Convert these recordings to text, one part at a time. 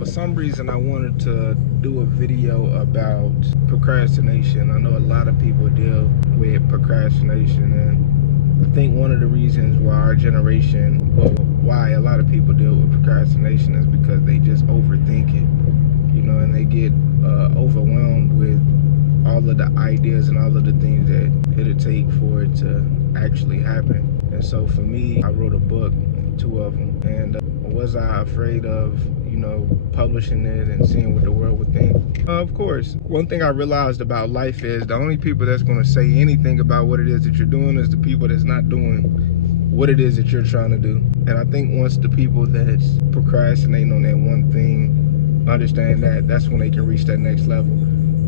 For some reason, I wanted to do a video about procrastination. I know a lot of people deal with procrastination, and I think one of the reasons why our generation, well, why a lot of people deal with procrastination is because they just overthink it, and they get overwhelmed with all of the ideas and all of the things that it'll take for it to actually happen. And so for me, I wrote a book, 2 of them, and was I afraid of publishing it and seeing what the world would think? Of course. One thing I realized about life is the only people that's going to say anything about what it is that you're doing is the people that's not doing what it is that you're trying to do. And I think once the people that's procrastinating on that one thing understand that's when they can reach that next level.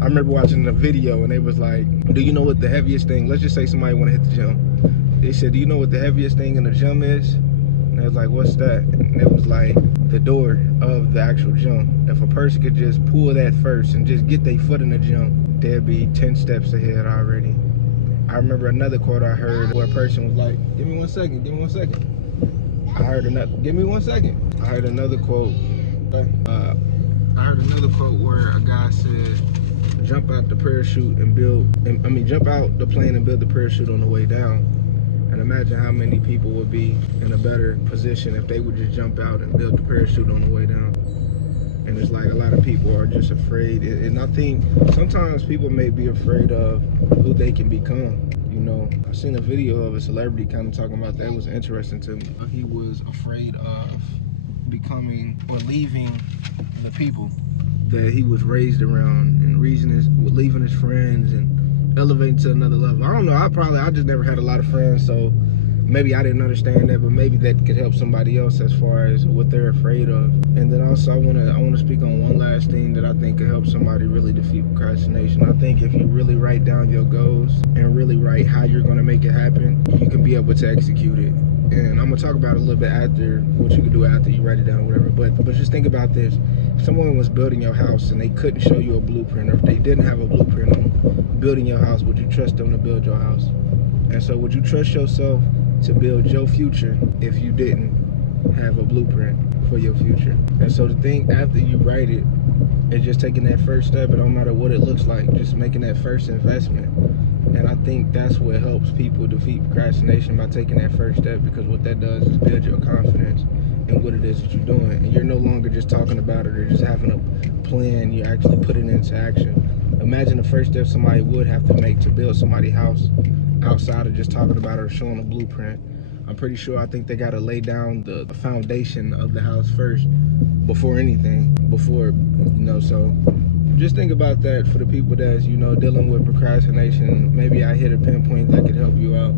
I remember watching a video and they was like, do you know what the heaviest thing, let's just say somebody want to hit the gym. They said, do you know what the heaviest thing in the gym is? And they was like, what's that? And it was like the door of the actual gym. If a person could just pull that first and just get their foot in the gym, they'd be 10 steps ahead already. I remember another quote I heard where a person was like, give me 1 second, give me 1 second. I heard another, give me 1 second. I heard another quote. Where a guy said, jump out the parachute and jump out the plane and build the parachute on the way down. And imagine how many people would be in a better position if they would just jump out and build the parachute on the way down. And it's like a lot of people are just afraid. And I think sometimes people may be afraid of who they can become. I seen a video of a celebrity kind of talking about that. It was interesting to me. He was afraid of becoming or leaving the people that he was raised around, and leaving his friends and elevating to another level. I don't know, I just never had a lot of friends, so maybe I didn't understand that, but maybe that could help somebody else as far as what they're afraid of. And then also I want to speak on one last thing that I think could help somebody really defeat procrastination. I think if you really write down your goals and really write how you're going to make it happen, you can be able to execute it. And I'm gonna talk about it a little bit after, what you can do after you write it down or whatever. But just think about this. If someone was building your house and they couldn't show you a blueprint, or if they didn't have a blueprint on building your house, would you trust them to build your house? And so would you trust yourself to build your future if you didn't have a blueprint for your future? And so the thing after you write it is just taking that first step. It don't matter what it looks like, just making that first investment. And I think that's what helps people defeat procrastination, by taking that first step, because what that does is build your confidence in what it is that you're doing. And you're no longer just talking about it or just having a plan, you actually put it into action. Imagine the first step somebody would have to make to build somebody's house outside of just talking about it or showing a blueprint. I'm pretty sure, I think they got to lay down the foundation of the house first before anything, so just think about that for the people that's, dealing with procrastination. Maybe I hit a pinpoint that could help you out.